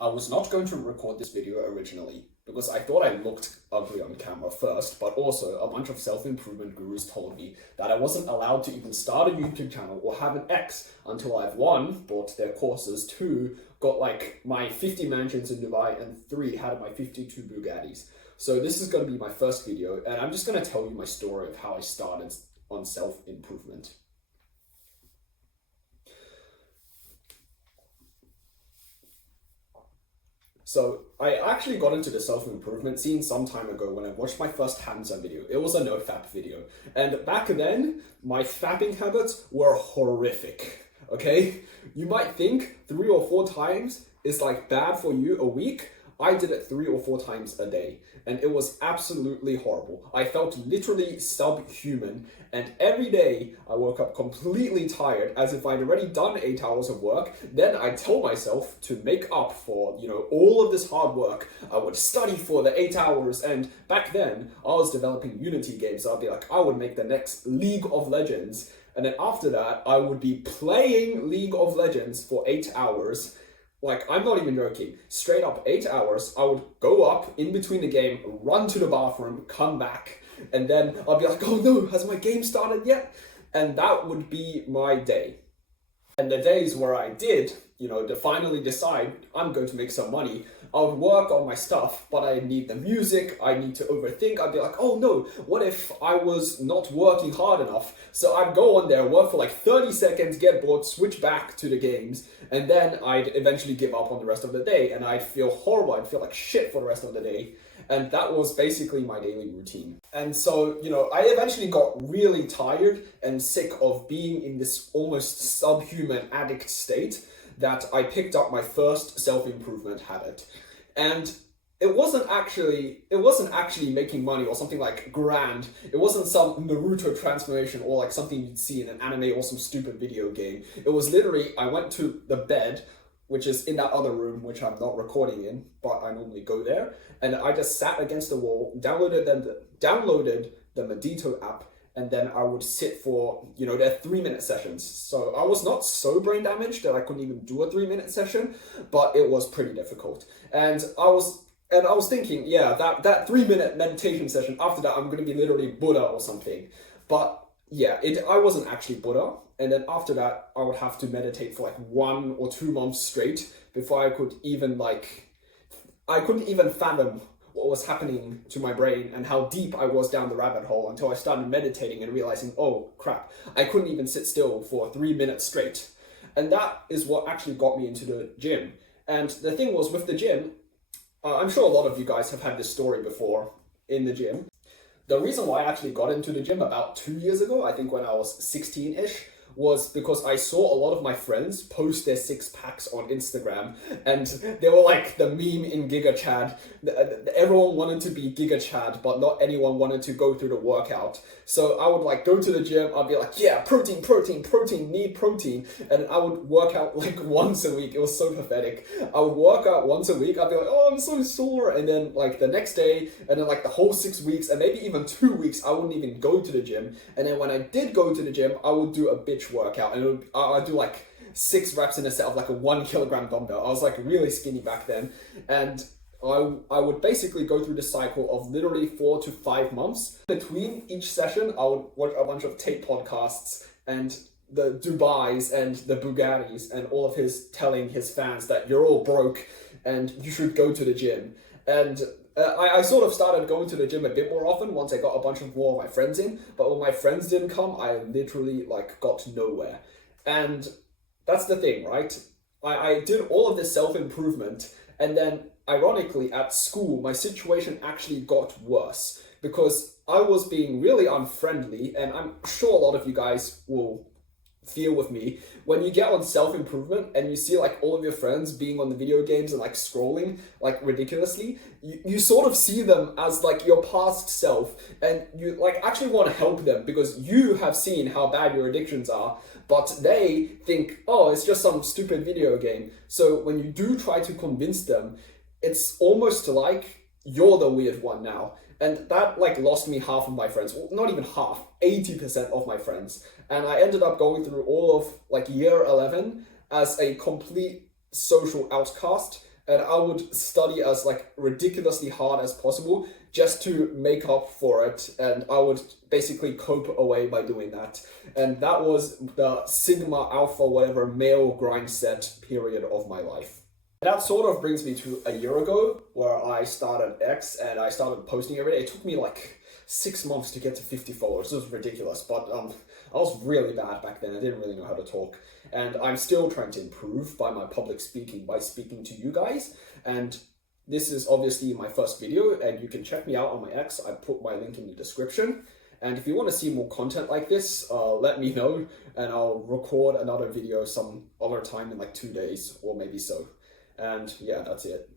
I was not going to record this video originally because I thought I looked ugly on camera first, but also a bunch of self-improvement gurus told me that I wasn't allowed to even start a YouTube channel or have an X until I've one, bought their courses, two, got like my 50 mansions in Dubai, and three, had my 52 Bugattis. So this is going to be my first video, and I'm just going to tell you my story of how I started on self-improvement. So I actually got into the self-improvement scene some time ago when I watched my first hands-on video. It was a nofap video. And back then, my fapping habits were horrific, okay? You might think 3 or 4 times is like bad for you a week. I did it 3 or 4 times a day, and it was absolutely horrible. I felt literally subhuman, and every day I woke up completely tired, as if I'd already done 8 hours of work. Then I'd tell myself to make up for, all of this hard work. I would study for the 8 hours, and back then I was developing Unity games, so I'd be like, I would make the next League of Legends, and then after that I would be playing League of Legends for 8 hours. Like, I'm not even joking. Straight up 8 hours, I would go up in between the game, run to the bathroom, come back, and then I'd be like, oh no, has my game started yet? And that would be my day. And the days where I did, to finally decide I'm going to make some money, I would work on my stuff, but I need the music, I need to overthink. I'd be like, oh no, what if I was not working hard enough? So I'd go on there, work for like 30 seconds, get bored, switch back to the games, and then I'd eventually give up on the rest of the day, and I'd feel horrible, I'd feel like shit for the rest of the day. And that was basically my daily routine. And so, I eventually got really tired and sick of being in this almost subhuman addict state that I picked up my first self-improvement habit. And it wasn't actually making money or something like grand. It wasn't some Naruto transformation or like something you'd see in an anime or some stupid video game. It was literally, I went to the bed, which is in that other room, which I'm not recording in, but I normally go there, and I just sat against the wall, downloaded the Medito app, and then I would sit for, they're 3-minute sessions. So I was not so brain damaged that I couldn't even do a 3-minute session, but it was pretty difficult. And I was thinking, yeah, that 3-minute meditation session, after that, I'm going to be literally Buddha or something. But yeah, I wasn't actually Buddha. And then after that, I would have to meditate for like 1 or 2 months straight before I couldn't even fathom what was happening to my brain and how deep I was down the rabbit hole until I started meditating and realizing, oh crap, I couldn't even sit still for 3 minutes straight. And that is what actually got me into the gym. And the thing was with the gym, I'm sure a lot of you guys have had this story before in the gym. The reason why I actually got into the gym about 2 years ago, I think when I was 16-ish, was because I saw a lot of my friends post their 6-packs on Instagram, and they were like the meme in Giga Chad. Everyone wanted to be Giga Chad, but not anyone wanted to go through the workout. So I would like go to the gym, I'd be like, yeah, protein, need protein. And I would work out like once a week. It was so pathetic. I would work out once a week, I'd be like, oh, I'm so sore. And then like the next day, and then like the whole 6 weeks, and maybe even 2 weeks, I wouldn't even go to the gym. And then when I did go to the gym, I would do a bitch workout, and I'd do like 6 reps in a set of like a 1 kilogram dumbbell. I was like really skinny back then, and I would basically go through the cycle of literally 4 to 5 months. Between each session, I would watch a bunch of Tate podcasts and the Dubais and the Bugattis and all of his telling his fans that you're all broke and you should go to the gym. And I sort of started going to the gym a bit more often once I got a bunch of more of my friends in, but when my friends didn't come, I literally like got nowhere. And that's the thing, right? I did all of this self-improvement, and then ironically at school, my situation actually got worse because I was being really unfriendly, and I'm sure a lot of you guys will feel with me when you get on self-improvement and you see like all of your friends being on the video games and like scrolling like ridiculously, you sort of see them as like your past self, and you like actually want to help them because you have seen how bad your addictions are, but they think, oh, it's just some stupid video game. So when you do try to convince them, it's almost like you're the weird one now. And that like lost me half of my friends. Well, not even half, 80% of my friends. And I ended up going through all of like year 11 as a complete social outcast. and I would study as like ridiculously hard as possible just to make up for it, and I would basically cope away by doing that. And that was the sigma alpha whatever male grind set period of my life. That sort of brings me to a year ago where I started X and I started posting every day. It took me like 6 months to get to 50 followers. It was ridiculous, but I was really bad back then. I didn't really know how to talk, and I'm still trying to improve by my public speaking, by speaking to you guys. And this is obviously my first video, and you can check me out on my X. I put my link in the description. And if you want to see more content like this, let me know, and I'll record another video some other time in like 2 days or maybe so. And yeah, that's it.